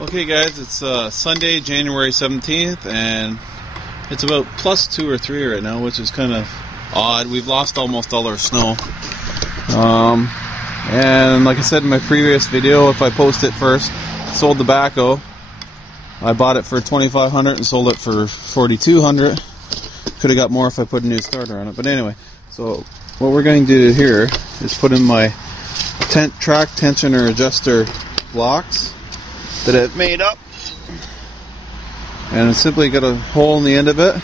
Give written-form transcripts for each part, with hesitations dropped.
Okay guys, it's Sunday, January 17th, and it's about +2 or 3 right now, which is kind of odd. We've lost almost all our snow. And like I said in my previous video, if I post it first, sold the backhoe. I bought it for $2,500 and sold it for $4,200. Could have got more if I put a new starter on it. But anyway, so what we're going to do here is put in my track tensioner adjuster blocks that I've made up, and it's simply got a hole in the end of it.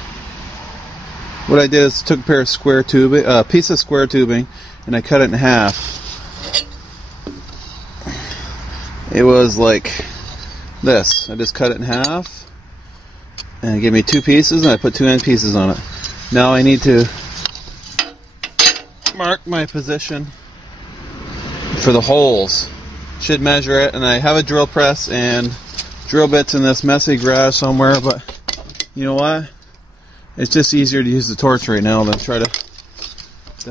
What I did is took a pair of square tubing, piece of square tubing, and I cut it in half. It was like this. I just cut it in half, and it gave me 2 pieces, and I put 2 end pieces on it. Now I need to mark my position for the holes. Should measure it, and I have a drill press and drill bits in this messy garage somewhere, but you know what? It's just easier to use the torch right now than try to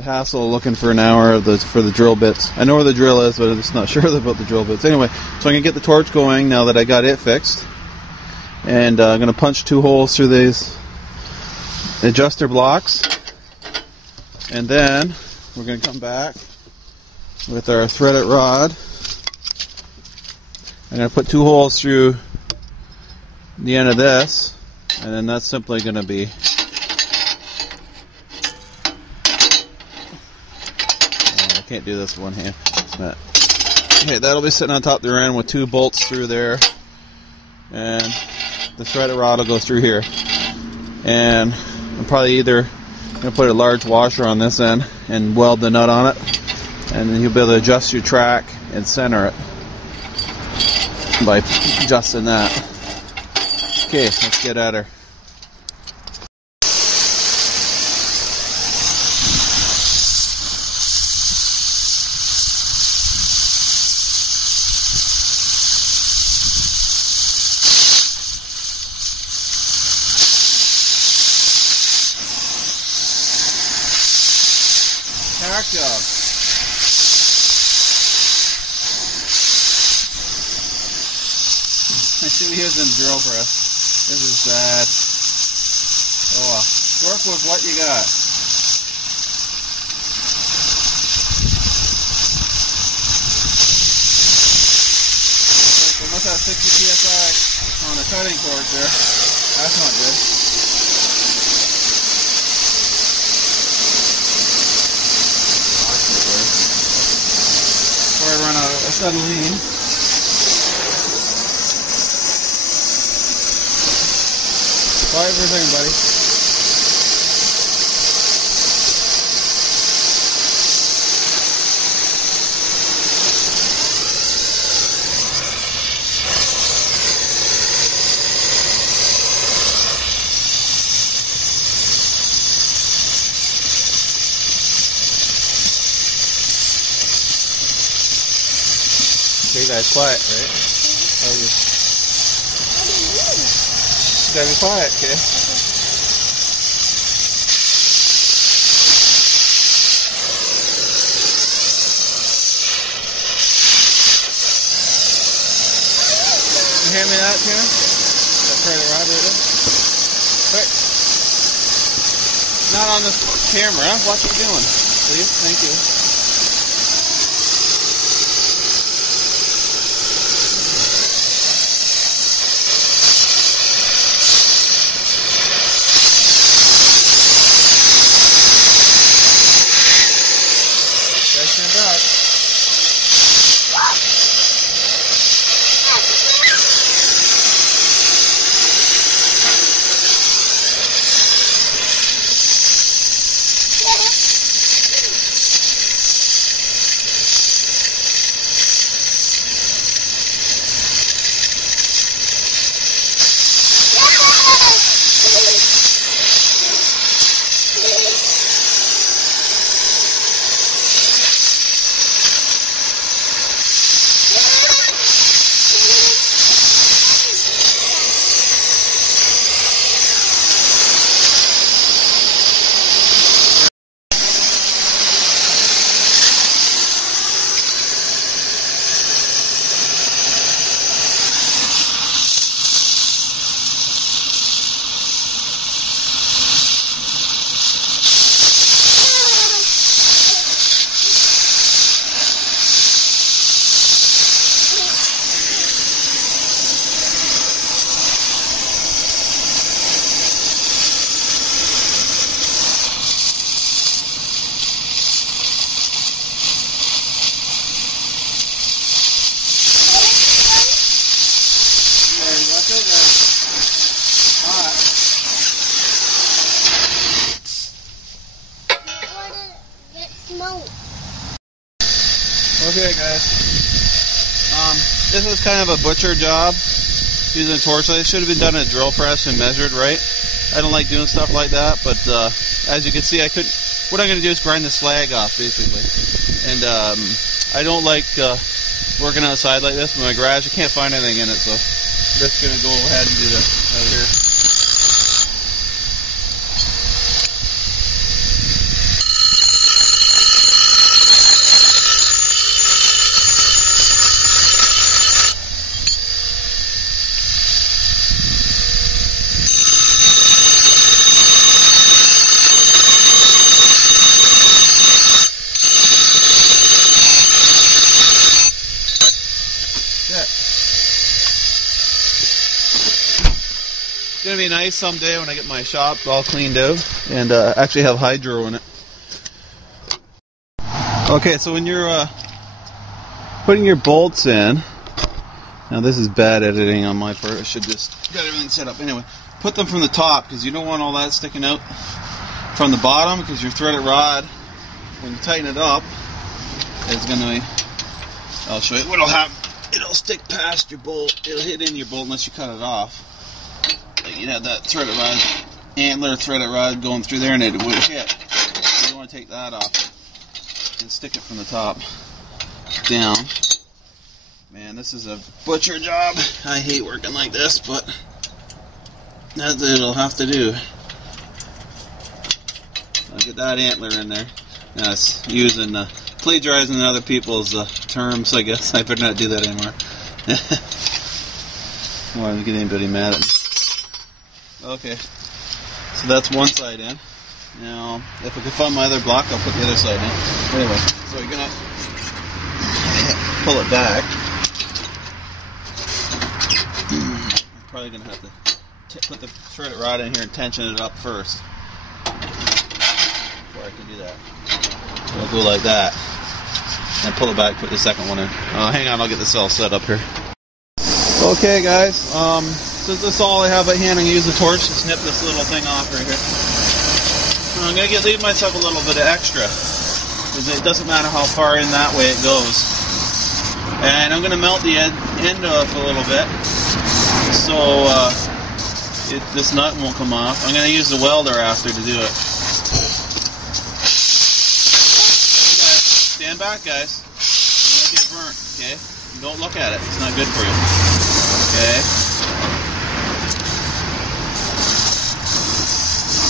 hassle looking for an hour for the drill bits. I know where the drill is, but I'm just not sure about the drill bits. Anyway, so I'm going to get the torch going now that I got it fixed, and I'm going to punch 2 holes through these adjuster blocks, and then we're going to come back with our threaded rod. I'm going to put 2 holes through the end of this, and then that's simply going to be I can't do this with one hand. Okay, that'll be sitting on top of the end with 2 bolts through there, and the threaded rod will go through here. And I'm probably either going to put a large washer on this end and weld the nut on it, and then you'll be able to adjust your track and center it by adjusting that. Okay, let's get at her. Tack job. I should be using a drill press. This is bad. Oh well. Work with what you got. So must have 60 psi on the cutting cord there. That's not good. Before I run out of acetylene. Quiet for a second, buddy. Okay, guys, quiet, right? You gotta be quiet, okay? Can you hand me that, Tina? That part of the rod right there? Quick. Not on this camera. Watch what you're doing, please. Thank you. Stand back. was kind of a butcher job using a torch. It should have been done at a drill press and measured right. I don't like doing stuff like that, but as you can see, I couldn't. What I'm going to do is grind the slag off, basically. And I don't like working outside like this. In my garage, I can't find anything in it, so I'm just going to go ahead and do this out here. It's going to be nice someday when I get my shop all cleaned out and actually have hydro in it. Okay, so when you're putting your bolts in, now this is bad editing on my part, I should just get everything set up. Anyway, put them from the top because you don't want all that sticking out from the bottom, because your threaded rod, when you tighten it up, is going to, I'll show you what'll happen. It'll stick past your bolt, it'll hit in your bolt unless you cut it off. You'd have that threaded rod, antler threaded rod going through there and it would hit. So you want to take that off and stick it from the top down. Man, this is a butcher job. I hate working like this, but that's what it'll have to do. I'll get that antler in there. Now it's using, plagiarizing other people's terms, I guess. I better not do that anymore. I don't get anybody mad at me. Okay, so that's one side in. Now, if I can find my other block, I'll put the other side in. Anyway, so you're gonna pull it back. I'm probably gonna have to put the threaded rod in here and tension it up first before I can do that. So I'll go like that and pull it back. Put the second one in. Hang on, I'll get this all set up here. Okay, guys. So that's all I have at hand. I'm going to use the torch to snip this little thing off right here. I'm going to leave myself a little bit of extra, because it doesn't matter how far in that way it goes. And I'm going to melt the end off a little bit, so this nut won't come off. I'm going to use the welder after to do it. Okay, guys, stand back, guys. You're going to get burnt, okay? Don't look at it. It's not good for you. Okay?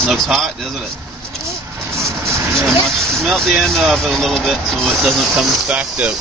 Looks hot, doesn't it? Melt the end of it a little bit so it doesn't come back out.